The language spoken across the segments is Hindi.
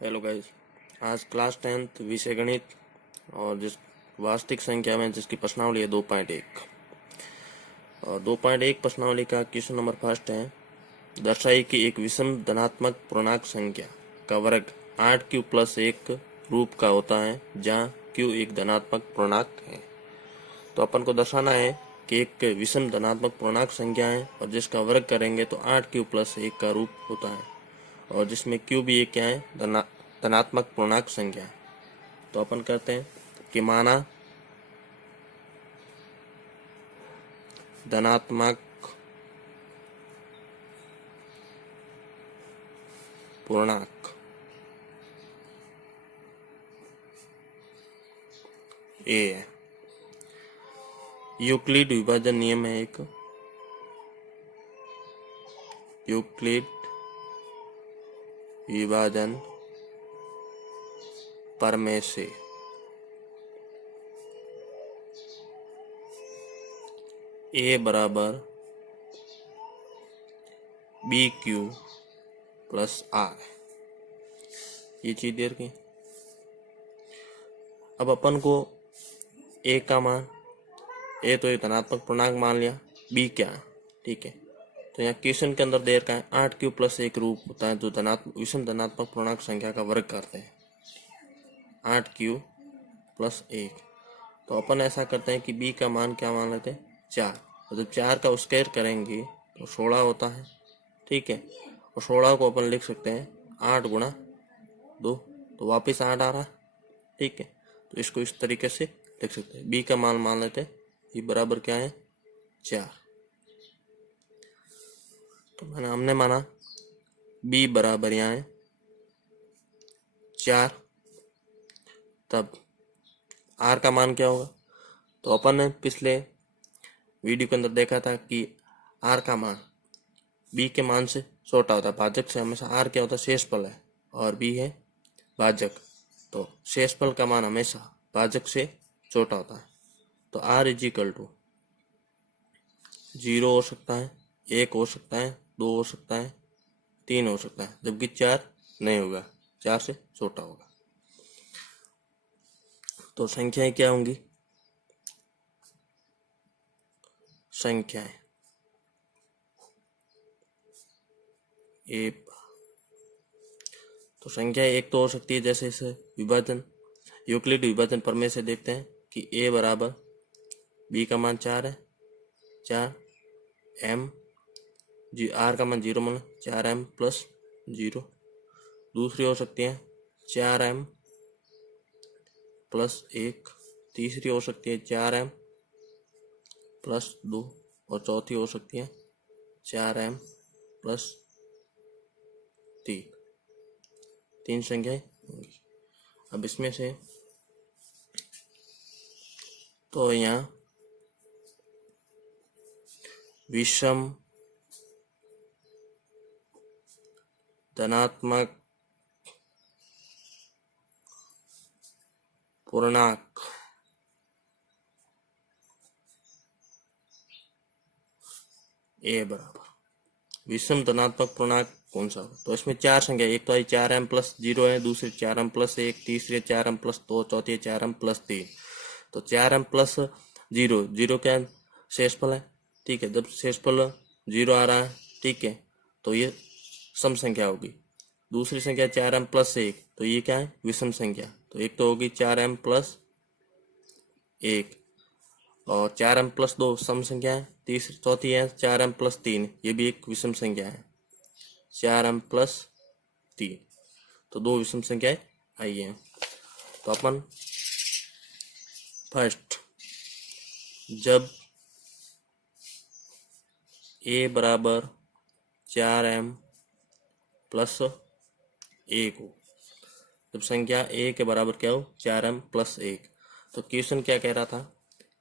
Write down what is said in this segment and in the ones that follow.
Hello guys. आज क्लास 10th विषय गणित और जिस वास्तविक संख्या में जिसकी प्रश्नावली है 2.1 और 2.1 प्रश्नावली का क्वेश्चन नंबर फर्स्ट है। दर्शाइए कि एक विषम धनात्मक पूर्णांक संख्या का वर्ग 8q+1 रूप का होता है जहाँ q एक धनात्मक पूर्णांक है। तो अपन को दर्शाना है कि एक विषम धनात्मक पूर्णांक संख्या है और जिसका वर्ग करेंगे तो 8q+1 का रूप होता है और जिसमें q भी एक क्या है, धनात्मक पूर्णांक संख्या है। तो अपन कहते हैं कि माना धनात्मक पूर्णांक ए है। यूक्लिड विभाजन नियम है एक, यूक्लिड विभाजन प्रमेय से ए बराबर BQ+R, ये चीज देर की। अब अपन को ए का मान, ए तो एक धनात्मक पूर्णांक मान लिया, बी क्या है, ठीक है। तो यहाँ क्वेश्चन के अंदर देर का है 8q+1 रूप होता है जो विषम धनात्मक पूर्णांक संख्या का वर्ग करते हैं 8q+1। तो अपन ऐसा करते हैं कि बी का मान क्या मान लेते हैं 4, और जब 4 का स्क्वायर करेंगे तो 16 होता है, ठीक है। और 16 को अपन लिख सकते हैं 8 × 2, तो वापस 8 आ रहा है, ठीक है। तो इसको इस तरीके से लिख सकते हैं। बी का मान मान लेते हैं, ये बराबर क्या है 4। तो हमने माना बी बराबर यहाँ है 4, तब आर का मान क्या होगा। तो अपन ने पिछले वीडियो के अंदर देखा था कि आर का मान बी के मान से छोटा होता है। भाजक से हमेशा आर क्या होता है, शेषफल है, और बी है भाजक। तो शेषफल का मान हमेशा भाजक से छोटा होता है। तो आर = 0 हो सकता है, 1 हो सकता है, 2 हो सकता है, 3 हो सकता है, जबकि 4 नहीं होगा, 4 से छोटा होगा। तो संख्याएं क्या होंगी, संख्याएं एक, तो संख्या एक तो हो सकती है जैसे इसे विभाजन, यूक्लिड विभाजन प्रमेय से देखते हैं कि a बराबर b का मान 4 है, 4 m r का मान 0 मान 4m+0। दूसरी हो सकती है 4m+1, तीसरी हो सकती है 4m+2 और चौथी हो सकती है 4m+3। 3 संख्याएं होंगी। अब इसमें से तो यहाँ विषम धनात्मक पूर्णांक ए बराबर विषम धनात्मक पूर्णांक कौन सा हो। तो इसमें 4 संख्या, एक तो आई 4m+0 है, दूसरी 4m+1, तीसरी 4m+2, चौथी 4m+3। तो 4m+0, 0 क्या शेषफल है, ठीक है। जब शेषफल 0 आ रहा है, ठीक है, तो ये सम संख्या होगी। दूसरी संख्या 4m+1, तो ये क्या है, विषम संख्या। तो एक तो होगी 4m+1 और 4m+2 सम संख्या है। तीसरी चौथी है 4m+3, ये भी एक विषम संख्या है, 4m+3। तो 2 विषम संख्याएं आई हैं। तो अपन फर्स्ट, जब a बराबर 4m+1 हो, जब संख्या a के बराबर क्या हो 4m+1, तो क्वेश्चन क्या कह रहा था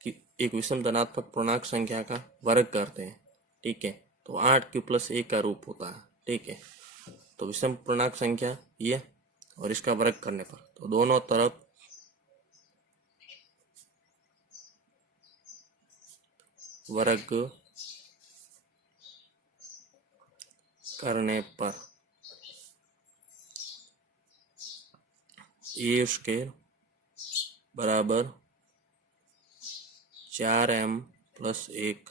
कि एक विषम धनात्मक पूर्णांक संख्या का वर्ग करते हैं, ठीक है। तो 8q+1 का रूप होता है, ठीक है। तो विषम पूर्णांक संख्या ये और इसका वर्ग करने पर तो दोनों तरफ वर्ग करने पर ए स्क्वायर बराबर 4m प्लस 1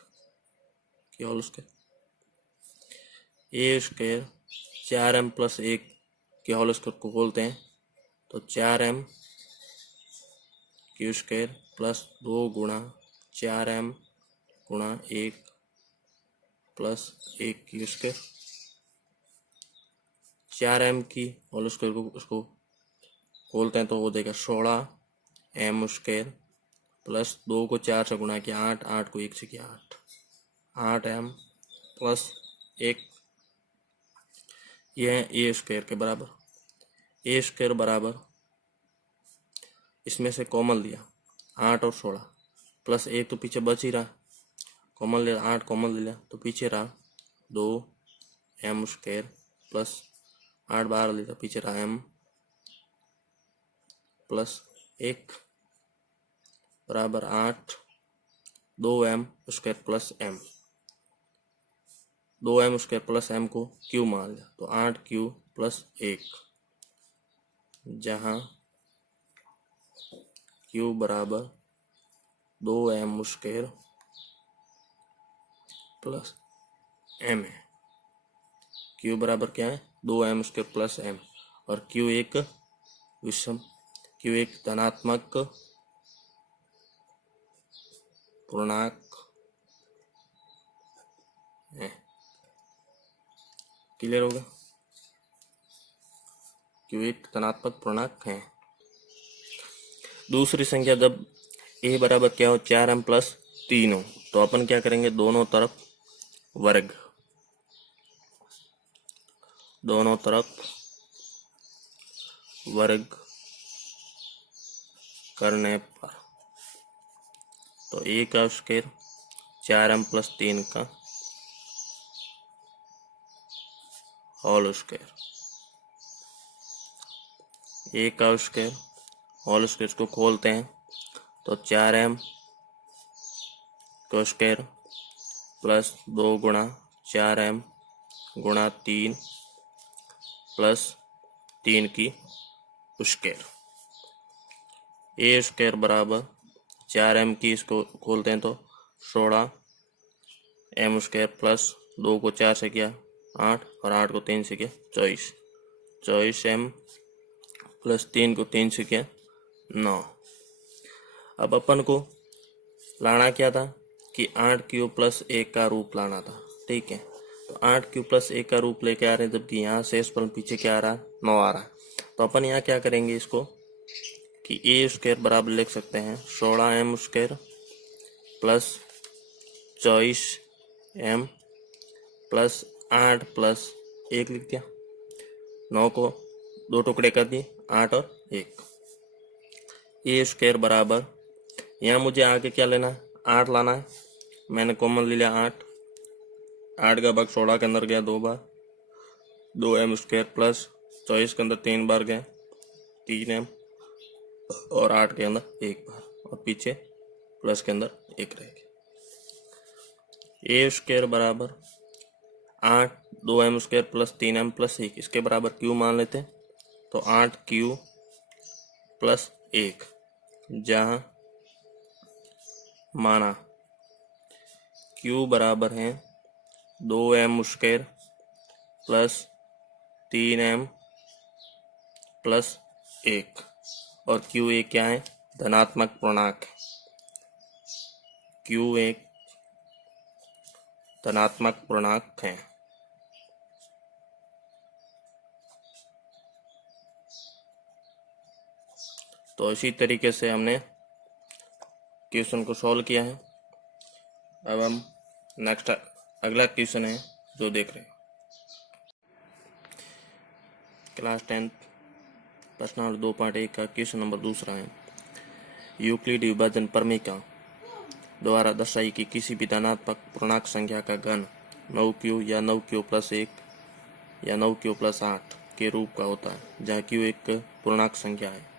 के होल स्क्वायर। ए स्क्वायर 4m प्लस 1 के होल स्क्वायर को खोलते हैं तो 4m क्यू स्क्वायर प्लस 2 गुणा 4m गुणा 1 प्लस 1 क्यू स्क्वायर। 4m की होल स्क्वायर को उसको खोलते हैं तो वो देगा 16m स्क्वायर प्लस 2 को 4 से गुणा किया 8, 8 को 1 से किया 8m प्लस 1। यह है ए स्क्वायर के बराबर। ए स्क्वायर बराबर इसमें से कॉमन लिया 8 और 16 प्लस 1 तो पीछे बच ही रहा, कॉमन ले 8 कॉमन ले लिया तो पीछे रहा 2m स्क्वायर प्लस 8 बाहर लिया पीछे रहा m प्लस 1 बराबर 8 2m square plus m। 2m square plus m को q मान लिया तो 8q प्लस 1, जहाँ q बराबर 2m स्क्वायर प्लस m है। q बराबर क्या है 2m स्क्वायर प्लस m और q एक विषम, q एक धनात्मक पूर्णांक है। क्लियर होगा? q एक धनात्मक पूर्णांक है। दूसरी संख्या जब a बराबर क्या हो 4m प्लस 3 हो तो अपन क्या करेंगे दोनों तरफ वर्ग, दोनों तरफ वर्ग करने पर तो a का स्क्वायर 4m प्लस 3 का होल स्क्वायर, a का स्क्वायर होल स्क्वायर को खोलते हैं तो 4m का स्क्वायर प्लस 2 गुणा 4m गुणा 3 प्लस 3 की स्क्वायर। ए स्क्वायर बराबर 4m की इसको खोलते हैं तो 16m स्क्वायर प्लस 2 को 4 से किया 8 और 8 को 3 से किया 24, 24m प्लस 3 को 3 से किया 9। अब अपन को लाना क्या था कि 8q प्लस 1 का रूप लाना था, ठीक है। तो 8q प्लस 1 का रूप लेके आ रहे हैं जबकि यहाँ शेषफल पीछे क्या आ रहा है 9 आ रहा है। तो अपन यहाँ क्या करेंगे इसको कि ए स्क्वायर बराबर लिख सकते हैं 16m square plus 24m plus 8 plus 1 लिख दिया, 9 को 2 टुकड़े कर दिए 8 और 1। ए स्क्वायर बराबर यहाँ मुझे आगे क्या लेना है 8 लाना है, मैंने कॉमन ले लिया 8 का भाग 16 के अंदर गया 2 बार, 2m स्क्वायर प्लस 24 के अंदर 3 बार गया 3m और 8 के अंदर 1 बार और पीछे प्लस के अंदर 1 रहेगा। ए स्क्वायर बराबर 8 2m square plus 3m plus 1 इसके बराबर q मान लेते हैं तो 8q प्लस 1, जहाँ माना q बराबर है 2m square plus 3m plus 1 और q एक क्या है धनात्मक पूर्णांक है, q एक धनात्मक पूर्णांक है। तो इसी तरीके से हमने क्वेश्चन को सॉल्व किया है। अब हम नेक्स्ट अगला क्वेश्चन है जो देख रहे हैं क्लास 10 प्रश्नावली 2.1 का क्वेश्चन नंबर दूसरा है। यूक्लिड विभाजन प्रमेय द्वारा दर्शाई कि किसी भी धनात्मक पूर्णांक संख्या का घन 9q या 9q प्लस 1 या 9q प्लस 8 के रूप का होता है, जहाँ q एक पूर्णांक संख्या है।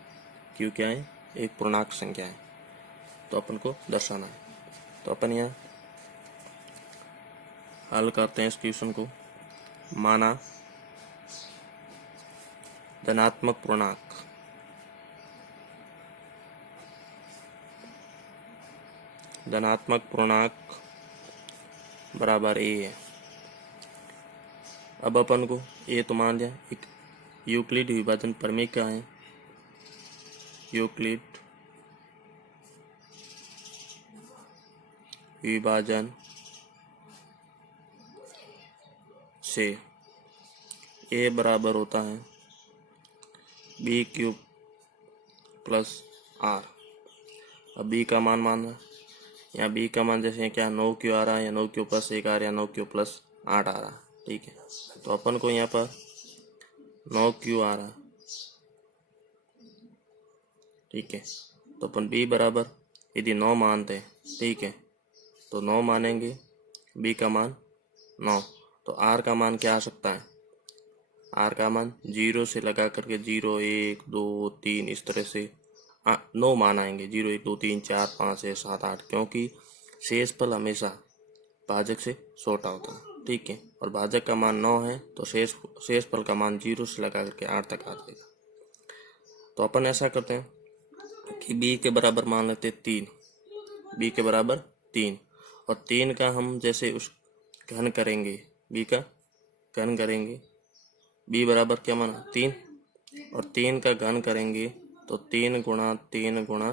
q क्या है एक पूर्णांक संख्या है, तो अपन को दर्शाना है। तो अपन यहाँ हल करते हैं इस क्वेश्चन को। माना धनात्मक पूर्णांक धनात्मक पूर्णांक बराबर ए है। अब अपन को ए तो मान लिया, एक यूक्लिड विभाजन प्रमेय क्या है, यूक्लिड विभाजन से ए बराबर होता है बी क्यूब प्लस आर। अब बी का मान मानना, यहाँ बी का मान जैसे क्या 9 क्यू आ रहा है, या 9 क्यू प्लस 1 आ रहा है, या 9 क्यू प्लस 8 आ रहा है। ठीक है, तो अपन को यहाँ पर 9 क्यू आ रहा है। ठीक है, तो अपन बी बराबर यदि 9 मानते हैं, ठीक है, तो 9 मानेंगे, बी का मान 9, तो आर का मान क्या आ सकता है, आर का मान 0 से लगा करके 0 1 2 3 इस तरह से 9 मान आएंगे, 0 1 2 3 4 5 6 7 8, क्योंकि शेषफल हमेशा भाजक से छोटा होता है। ठीक है, और भाजक का मान 9 है, तो शेषफल का मान 0 से लगा करके 8 तक आ जाएगा। तो अपन ऐसा करते हैं कि b के बराबर मान लेते 3, b के बराबर 3, और 3 का हम जैसे उस घन करेंगे, b का घन करेंगे, b बराबर क्या माना 3, और 3 का घन करेंगे तो 3 गुणा 3 गुणा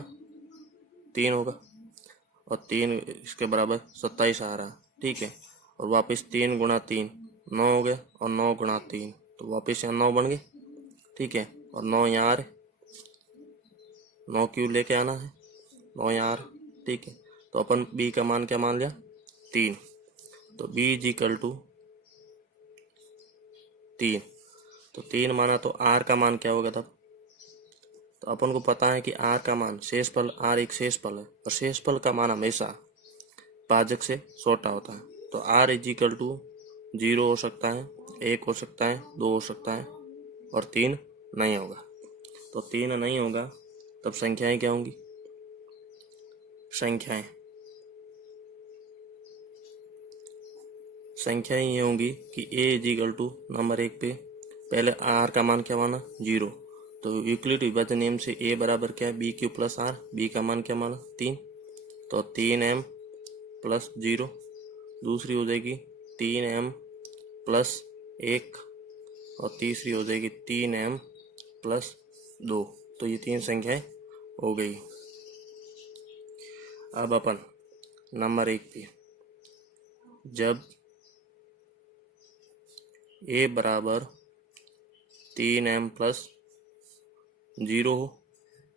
3 होगा, और 3 इसके बराबर 27 आ रहा। ठीक है, और वापस 3 गुणा 3 9 हो गया, और 9 गुणा 3 तो वापस यहाँ 9 बन गए। ठीक है, और 9 यहाँ आ रहे, 9 क्यों लेके आना है, 9 यहाँ आ रहे। ठीक है, तो अपन b का मान क्या मान लिया 3, तो b इज इक्वल टू 3, तो 3 माना, तो r का मान क्या होगा तब, तो अपन को पता है कि r का मान शेषफल, r एक शेषफल है, और शेषफल का मान हमेशा भाजक से छोटा होता है, तो r इज इक्वल टू 0 हो सकता है, 1 हो सकता है, 2 हो सकता है, और 3 नहीं होगा। तो 3 नहीं होगा, तब संख्याएं क्या होंगी, संख्याएं ये होंगी कि a is equal to number 1 पे पहले r का मान क्या माना 0, तो यूक्लिड विभाजन नियम से a बराबर क्या है b q plus r, b का मान क्या माना 3, तो 3m प्लस 0, दूसरी हो जाएगी 3m प्लस 1, और तीसरी हो जाएगी 3m प्लस 2। तो ये 3 संख्याएं हो गई। अब अपन नंबर 1 पे जब a बराबर 3m प्लस 0 हो,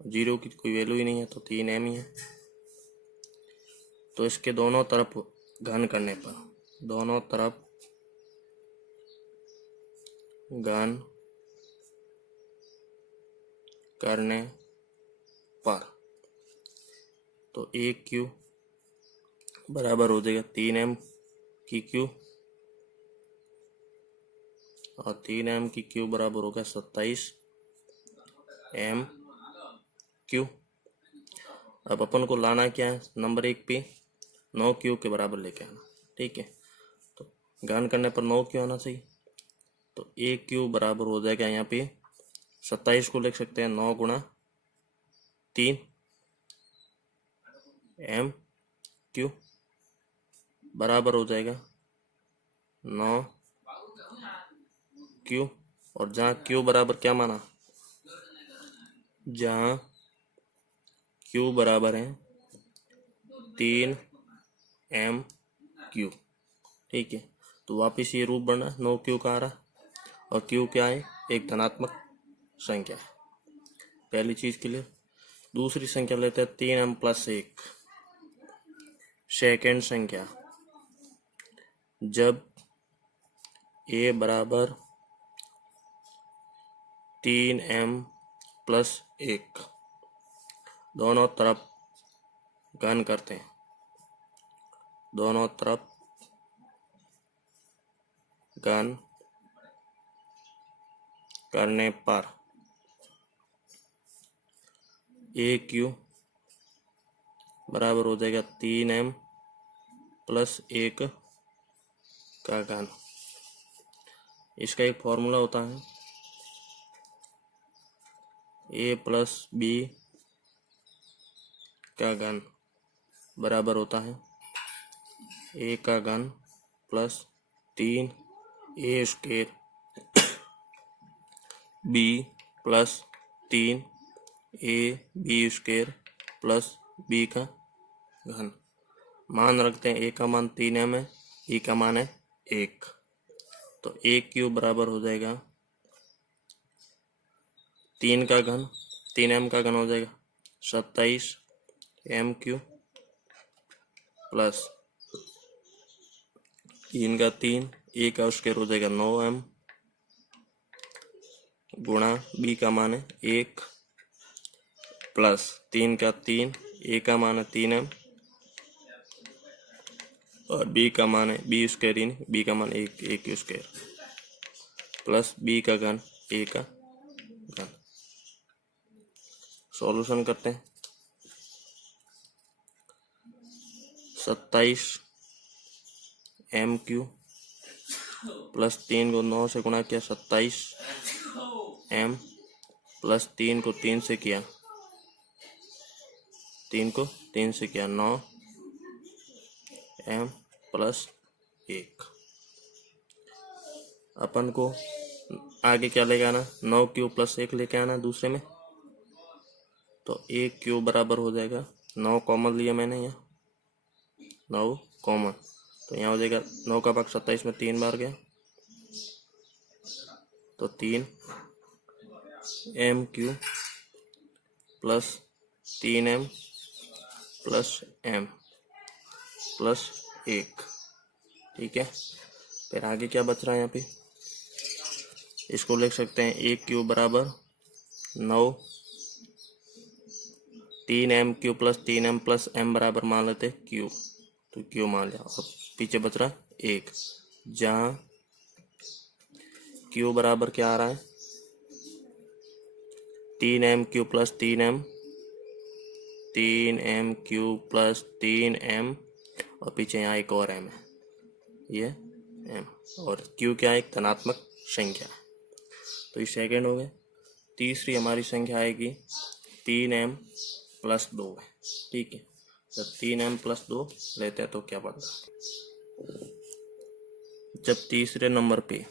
0 की कोई वैल्यू ही नहीं है, तो 3m ही है, तो इसके दोनों तरफ घन करने पर, दोनों तरफ घन करने पर, तो a क्यू बराबर हो जाएगा 3m की क्यू, और 3m की क्यू बराबर होगा 27m क्यू। अब अपन को लाना क्या है, नंबर 1 पे 9 क्यू के बराबर लेके आना। ठीक है, तो घन करने पर 9 क्यू आना चाहिए, तो a क्यू बराबर हो जाएगा, यहाँ पे 27 को लिख सकते हैं 9 गुणा 3 m क्यू बराबर हो जाएगा 9 क्यू, और जहाँ क्यू बराबर क्या माना, जहाँ क्यू बराबर है 3m क्यू। ठीक है, तो वापिस ये रूप बना 9 क्यू का आ रहा, और क्यू क्या है, एक धनात्मक संख्या है, पहली चीज के लिए। दूसरी संख्या लेते हैं 3m प्लस 1, सेकेंड संख्या, जब a बराबर 3m प्लस 1, दोनों तरफ घन करते हैं, दोनों तरफ घन करने पर a क्यू बराबर हो जाएगा 3m प्लस 1 का घन। इसका एक फॉर्मूला होता है a प्लस बी का घन बराबर होता है ए का घन plus 3 a square b plus 3 a b square plus b का घन। मान रखते हैं ए का मान 3m है, ई का मान है 1, तो ए क्यूब बराबर हो जाएगा 3 का घन, 3m का घन हो जाएगा 27m क्यूब प्लस 3 का 3, ए का स्क्वायर हो जाएगा 9m गुणा बी का मान है 1 प्लस 3 का 3, ए का मान है 3m और बी का मान है बी स्क्वायर इन बी का मान 1 क्यू स्क्वायर प्लस बी का घन ए का घन। सॉल्यूशन करते हैं। 27 एम क्यू प्लस 3 को 9 से गुणा किया 27 एम प्लस 3 को 3 से किया 9 एम प्लस 1। अपन को आगे क्या लेके आना, 9 क्यू प्लस 1 लेके आना दूसरे में, तो 1 क्यू बराबर हो जाएगा 9 कॉमन लिया मैंने, यहाँ 9 कॉमन, तो यहाँ हो जाएगा 9 का भाग 27 में 3 बार गया, तो 3 m q plus 3m plus m plus 1। ठीक है, फिर आगे क्या बच रहा है यहाँ पे, इसको लिख सकते हैं 1 क्यू बराबर 9, 3m Q plus 3m plus m बराबर मान लेते क्यू, तो क्यू मान लिया और पीछे बच रहा 1, जहाँ क्यू बराबर क्या आ रहा है 3m Q plus 3m Q plus 3m और पीछे यहाँ एक और m है, ये m, और q क्या है, एक धनात्मक संख्या है, तो ये सेकेंड हो गए। तीसरी हमारी संख्या आएगी 3m प्लस 2 है। ठीक है, जब 3m प्लस 2 लेते हैं तो क्या बनता है, जब तीसरे नंबर पे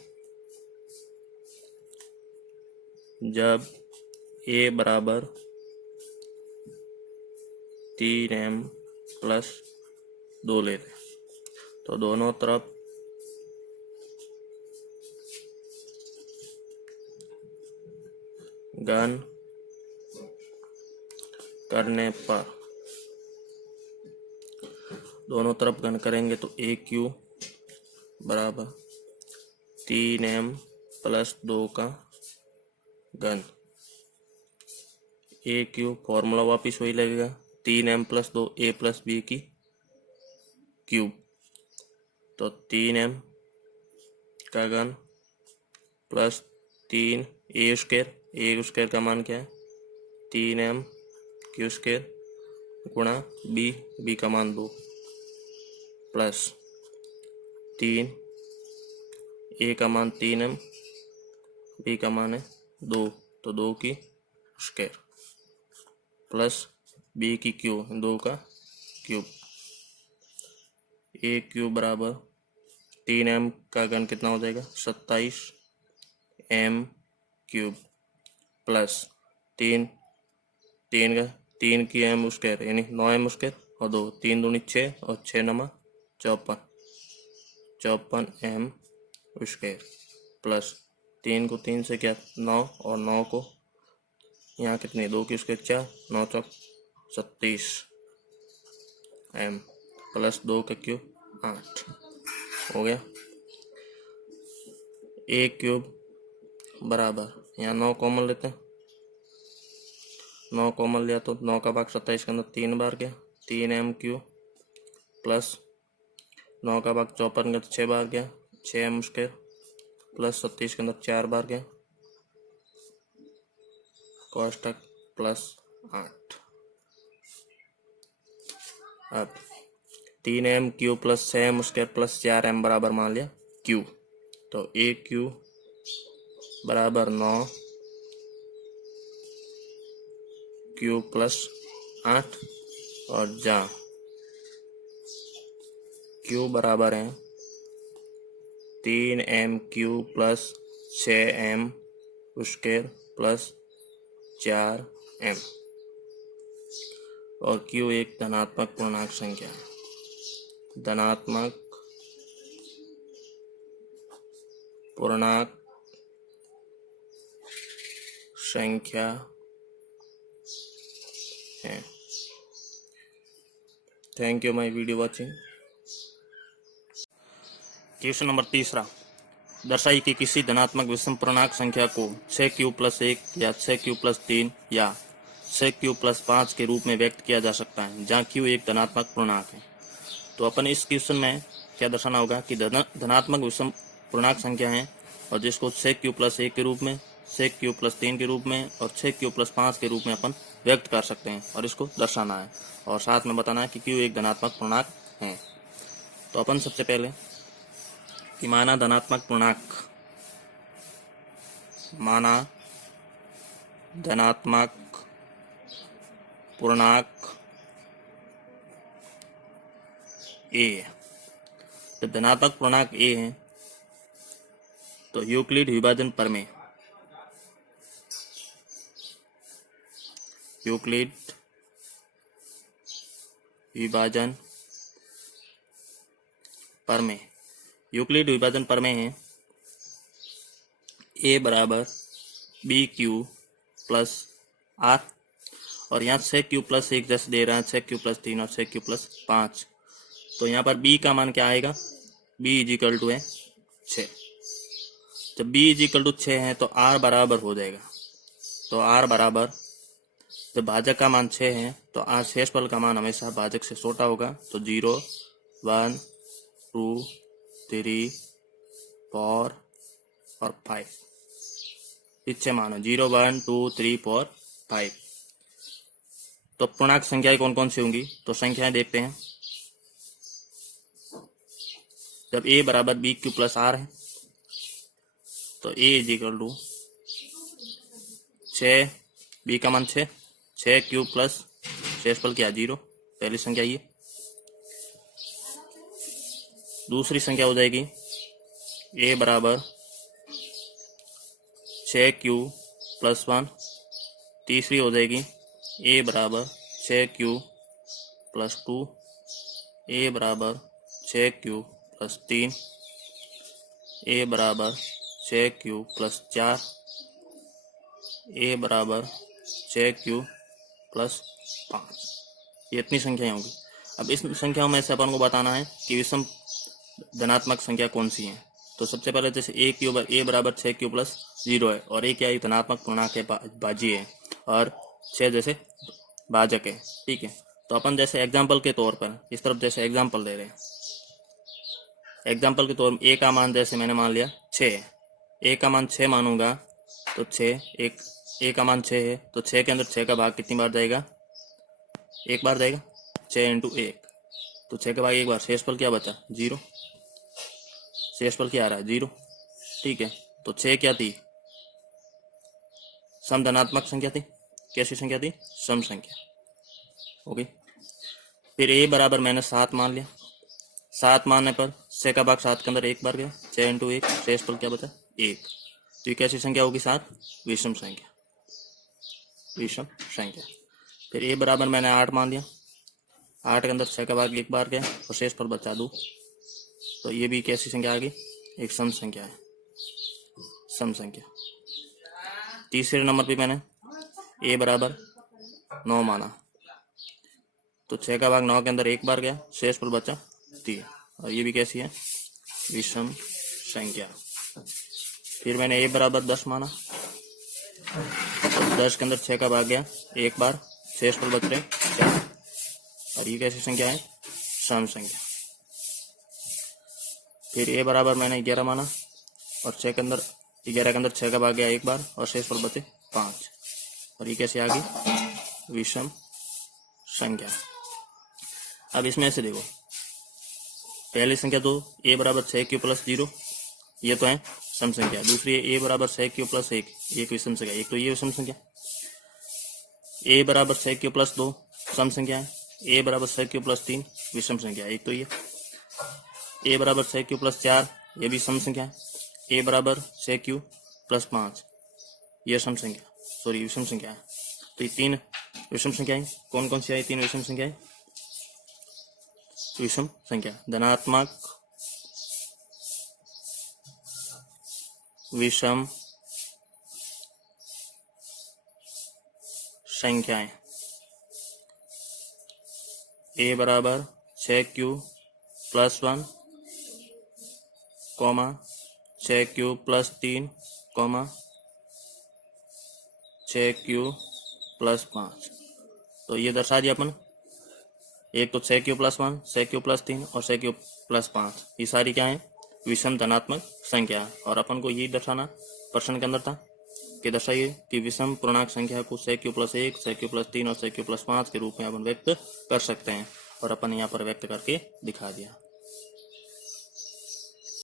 जब a बराबर 3m प्लस 2 लेते हैं तो दोनों तरफ घन करने पर, दोनों तरफ घन करेंगे तो ए क्यू बराबर 3m प्लस 2 का घन, ए क्यू फॉर्मूला वापिस वही लगेगा 3m प्लस 2 ए प्लस बी की क्यूब, तो 3m का घन प्लस 3 ए स्क्वायर का मान क्या है 3m क्यू स्क्वायर गुणा बी का मान 2 प्लस 3 ए का मान 3m बी का मान है 2, तो 2 की स्क्वायर प्लस बी की क्यूब 2 का क्यूब, ए क्यूब बराबर 3m का घन कितना हो जाएगा 27m क्यूब प्लस 3 की m स्क्वायर यानी 9m स्क्वायर और 2, 3 दूनी 6 और 6 नमा 54m स्क्वायर प्लस 3 को 3 से क्या 9 और 9 को यहाँ कितने 2 की स्क्वायर 4, 9 चौक 36 m प्लस 2 का क्यूब 8 हो गया। ए क्यूब बराबर यहाँ 9 कॉमन लेते हैं, 9 कॉमन लिया तो 9 का भाग 27 के अंदर 3 बार गया 3m क्यूब प्लस 9 का भाग 54 के अंदर 6 बार गया 6m स्क्वायर प्लस 37 के अंदर 4 बार गया कोष्टक प्लस 8। अब 3m Q plus 6m square plus 4m बराबर मान लिया क्यू, तो ए क्यू बराबर 9 क्यू प्लस 8 और जहाँ क्यू बराबर है 3m³ plus 6m square plus 4m, और क्यू एक धनात्मक पूर्णांक संख्या है। धनात्मक पूर्णांक संख्या है। Thank you my video watching. Question number 3, दर्शाइए कि किसी धनात्मक विषम पूर्णांक संख्या को 6q+1 या 6q+3 या 6q+5 के रूप में व्यक्त किया जा सकता है, जहाँ q एक धनात्मक पूर्णांक है। तो अपन इस क्वेश्चन में क्या दर्शाना होगा कि धनात्मक विषम पूर्णांक संख्या है और जिसको 6q+1 के रूप में, 6q+3 के रूप में और 6q+5 के रूप में अपन व्यक्त कर सकते हैं, और इसको दर्शाना है और साथ में बताना है कि q एक धनात्मक पूर्णांक है। तो अपन सबसे पहले कि माना धनात्मक पूर्णांक, माना धनात्मक पूर्णांक a। जब धनात्मक पूर्णांक a है तो यूक्लिड विभाजन प्रमेय, यूक्लिड विभाजन प्रमेय, यूक्लिड विभाजन प्रमेय है a बराबर bq+r, और यहाँ 6q+1 जैसे दे रहा है 6q+3 और 6q+5, तो यहाँ पर b का मान क्या आएगा, b = है 6। जब b = 6 है तो r बराबर हो जाएगा, तो r बराबर, जब भाजक का मान 6 है तो r शेषफल का मान हमेशा भाजक से छोटा होगा, तो 0 1 2 3 4 और 5, इच्छे मानो 0 1 2 3 4 5। तो पूर्णांक संख्याएं कौन कौन सी होंगी, तो संख्याएं देखते हैं। जब a बराबर bq+r है तो a = 6, b का मान 6, 6q प्लस शेषफल क्या 0, पहली संख्या ये। दूसरी संख्या हो जाएगी a बराबर 6q+1, तीसरी हो जाएगी a बराबर 6q+2, a बराबर 6q+3, a बराबर 6q+4, a बराबर 6q+5। ये इतनी संख्याएं होंगी। अब इस संख्याओं में से अपन को बताना है कि विषम धनात्मक संख्या कौन सी है। तो सबसे पहले जैसे a बराबर 6q+0 है और a क्या है, धनात्मक पूर्णांक है, भाज्य है, और 6 जैसे भाजक है, ठीक है। तो अपन जैसे एग्जाम्पल के तौर पर इस तरफ जैसे एग्जाम्पल दे रहे हैं, एग्जाम्पल के तौर पर a का मान जैसे मैंने मान लिया 6 है, a का मान 6 मानूंगा तो 6, एक a का मान 6 है तो 6 के अंदर 6 का भाग कितनी बार जाएगा, एक बार जाएगा, 6 × 1, तो 6 के भाग एक बार, शेषफल क्या बचा 0, शेषफल क्या आ रहा है 0, ठीक है। तो 6 क्या थी, सम धनात्मक संख्या थी, कैसी संख्या थी, सम संख्या, ओके। फिर a बराबर मैंने 7 मान लिया, 7 मानने पर 6 का भाग 7 के अंदर एक बार गया, 6 × 1, शेषफल क्या बचा 1, तो ये कैसी संख्या होगी 7, विषम संख्या, विषम संख्या। फिर a बराबर मैंने 8 मान लिया, 8 के अंदर 6 का भाग एक बार गया और शेषफल बचा 2, तो ये भी कैसी संख्या आ गई, एक सम संख्या है, सम संख्या। तीसरे नंबर पे मैंने a बराबर 9 माना, तो 6 का भाग 9 के अंदर एक बार गया, शेषफल बचा 3, और ये भी कैसी है, विषम संख्या। फिर मैंने a बराबर 10 माना, तो 10 के अंदर 6 का भाग गया एक बार, शेषफल बच रहे 4, और ये कैसी संख्या है, सम संख्या। फिर a बराबर मैंने 11 माना और 11 के अंदर 6 का भाग गया एक बार और शेषफल बचे 5, और ये कैसे आ गई, विषम संख्या। अब इसमें से देखो, पहली संख्या तो a बराबर 6q+0, ये तो है सम संख्या। दूसरी है a बराबर 6q+1, एक विषम संख्या, एक तो ये विषम संख्या। a बराबर 6q+2 सम संख्या है, a बराबर 6q+3 विषम संख्या, एक तो ये। ए बराबर 6q प्लस 4, ये भी सम संख्या है। ए बराबर 6q प्लस 5, ये सम संख्या, सॉरी विषम संख्या है। तो ये 3 विषम संख्याएं कौन कौन सी आई? 3 विषम संख्याएं, विषम संख्या, धनात्मक विषम संख्याएं। ए बराबर 6q plus 1, 6q plus 3, 6q plus 5। तो ये दर्शा दिया अपन, एक तो 6q प्लस 1, 6q प्लस 3 और 6q प्लस 5, ये सारी क्या है? विषम धनात्मक संख्या। और अपन को यही दर्शाना प्रश्न के अंदर था कि दर्शाइए कि विषम पूर्णांक संख्या को 6q प्लस 1, 6q प्लस 3 और 6q प्लस 5 के रूप में अपन व्यक्त कर सकते हैं, और अपन यहाँ पर व्यक्त करके दिखा दिया।